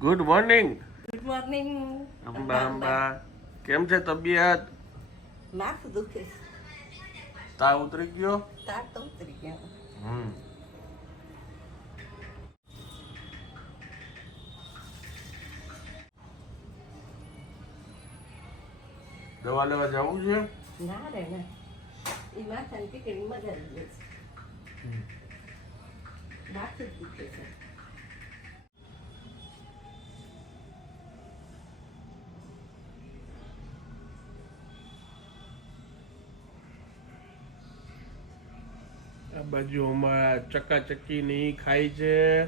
Good morning good morning Amba Amba. કેમ છે તબિયત? માથું દુખે. તાવ ઉતરી ગયો? તાર તો ઉતરી ગયો. હમ. દવા લેવા જવું છે? ના રે ના. એ માથાની ટીકડી મજા આવી જાય છે માથું દુખે છે. બાજુ અમારા ચક્કાચક્કી ને ઈ ખાય છે.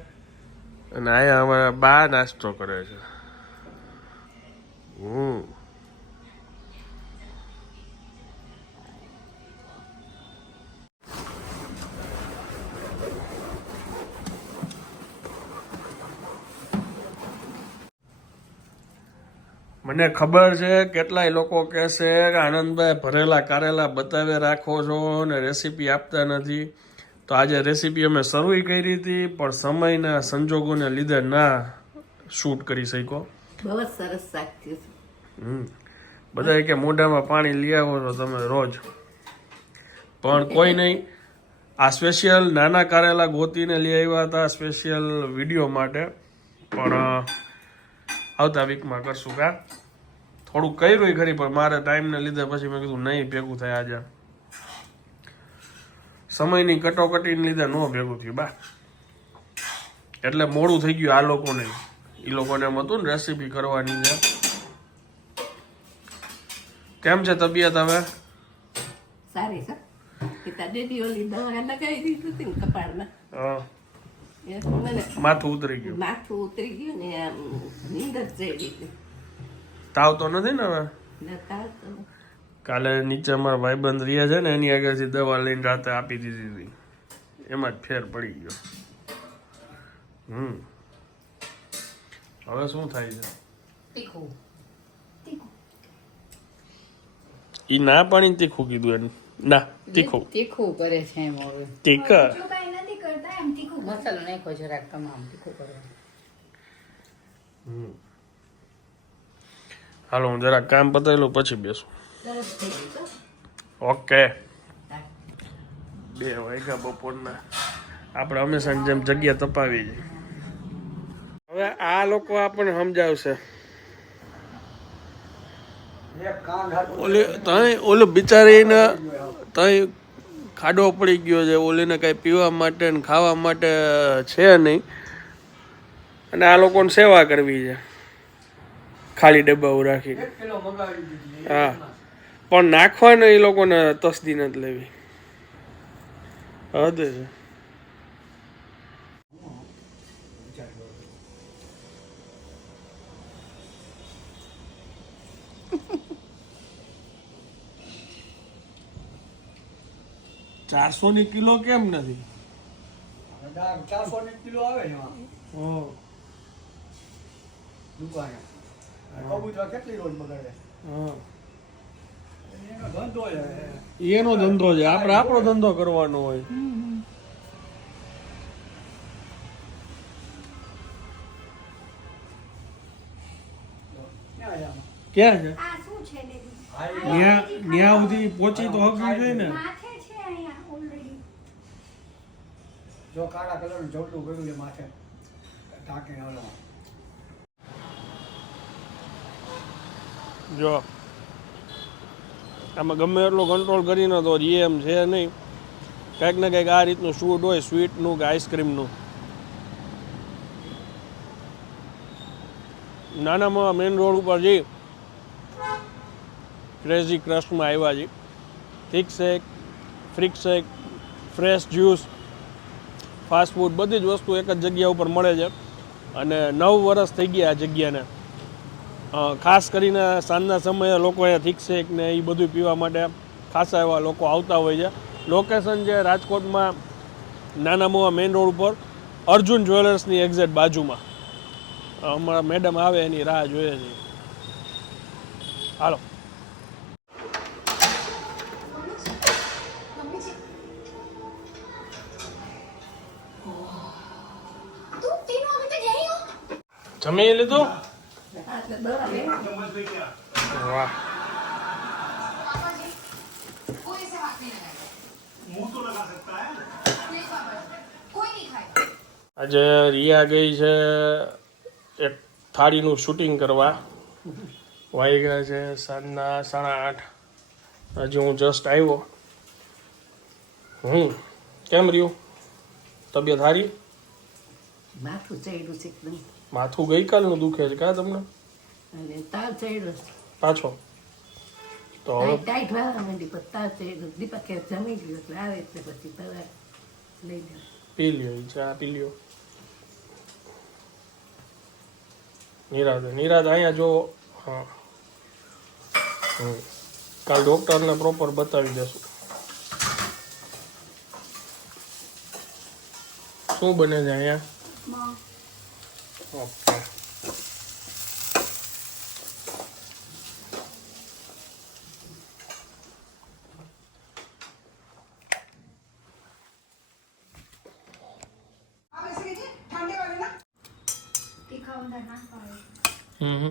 અને અહીંયા અમારા બા નાસ્તો કરે છે. હમ. મને ખબર છે કેટલાય લોકો કહેશે કે આનંદભાઈ ભરેલા કારેલા બતાવે રાખો છો અને રેસીપી આપતા નથી. તો આજે રેસીપી અમે શરૂ કરી હતી પણ સમયના સંજોગોને લીધે ના શૂટ કરી શક્યો. બહુ સરસ શાક થયું હમ. બધા કે મોઢામાં પાણી લઈ આવો છો તમે રોજ. પણ કોઈ નહીં આ સ્પેશિયલ નાના કારેલા ગોતીને લઈ આવ્યા હતા સ્પેશિયલ વીડિયો માટે. પણ આવતા વીકમાં કરશું કા? થોડું કર્યું ખરી પણ મારે ટાઈમને લીધે પછી મેં કીધું નહીં ભેગું થાય આજે. સમયની કટોકટીને લીધે ન ભેગું થયું બા. એટલે મોડું થઈ ગયું આ લોકોને. એ લોકોને એમ હતું ને રેસીપી કરવાની છે કેમ છે તબિયત હવે? સારી છે. માથું ઉતરી ગયું. માથું ઉતરી ગયું ને નીંદર તાવ તો નથી ને હવે? તો કાલે નીચે અમારા ભાઈબંધ રહ્યા છે ને એની આગળથી દવા લઈને રાતે આપી દીધી હતી. એમાં જ ફેર પડી ગયો. હમ. હવે શું થાય છે? તીખું. ઈ ના પાણી તીખું કીધું એને. ના તીખું. તીખું કરે છે એમ હવે. તીખા. નથી કરતા એમ તીખું મસાલો નાખો જરાક તમામ તીખું કરે. હમ. હાલો હું જરા કામ પતાવી લઉં પછી બેસું. ઓકે. બે વાગ્યા બપોરના. આપણે હંમેશા જેમ જગ્યા તપાવી છે. હવે આ લોકો આપણને સમજાવશે. ઓલી તઈ ઓલે બિચારીને તઈ ખાડો પડી ગયો છે. ઓલીને કઈ પીવા માટે ને ખાવા માટે છે નહીં. અને આ લોકોને સેવા કરવી છે. ખાલી ડબ્બાઓ રાખી હા. પણ નાખવાનો એ લોકોને તસદી નથી લેવી. હદ છે. ચારસો ની કિલો કેમ નથી? ચારસો ની કિલો આવે ને એમાં. દુકાને. કબૂતર કેટલી રોજ બગાડે? હં. એનો ધંધો છે. એનો ધંધો છે આપણે આપણો ધંધો કરવાનો હોય. ક્યાં છે? સુધી પહોંચી તો હગવી જોઈએ ને? માથે છે અહીંયા ઓલરેડી જો કાળા કલરનું જવલું ગયું છે માથે. ઢાંકીને ઓલો જો આમાં ગમે એટલો કંટ્રોલ કરીને તો જે એમ છે નહીં. કંઈક ને કંઈક આ રીતનું શૂટ હોય સ્વીટનું કે આઈસ્ક્રીમનું નાનામાં મેઇન રોડ ઉપર જઈ ક્રેઝી ક્રશમાં આવ્યા છે. Thick shake freak shake fresh juice fast food બધી જ વસ્તુ એક જ જગ્યા ઉપર મળે છે. અને નવ વર્ષ થઈ ગયા આ જગ્યાને. ખાસ કરીને સાંજના સમયે લોકો એ થીક શેક ને એ બધું પીવા માટે ખાસા એવા લોકો આવતા હોય છે. લોકેશન છે રાજકોટમાં નાના મોવા મેઇન રોડ ઉપર અર્જુન જ્વેલર્સની એક્ઝેટ બાજુમાં. હમણાં મેડમ આવે એની રાહ જોઈએ છે. હાલો. જમી લીધું? વાહ આજે રિયા ગઈ છે એક થાળીનું શૂટિંગ કરવા. વાગ્યા છે સાંજના સાડા આઠ. હજુ હું જસ્ટ આવ્યો. હમ, કેમ રહ્યું? તબિયત સારી? માથું ચડ્યું છે એકદમ. માથું ગઈકાલનું દુખે છે કા તમને? અરે તાવ ચડ્યો છે. પાછો. તો હવે ટાઈટ વાળા માંડી પણ તાવ ચડ્યો. દીપક કે જમી ગયો એટલે આવે એટલે પછી દવા લઈ લે પી લ્યો ચા પી લ્યો. નિરાજ નિરાજ અહીંયા જો હા. કાલ ડોક્ટરને પ્રોપર બતાવી દેશું. શું બને છે અહીંયા? ઓકે તીખા અંદર ના પાડે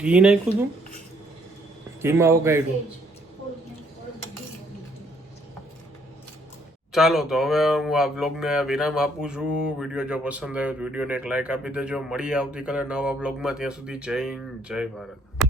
ઘી નાખ્યું તું? ઘીમાં વગાડ્યું ચાલો, તો હવે હું આ બ્લોગને વિરામ આપું છું. વીડિયો જો પસંદ આવ્યો તો વિડીયોને એક લાઇક આપી દેજો. મળીએ આવતીકાલે નવા બ્લોગમાં ત્યાં સુધી જય હિન્દ, જય ભારત.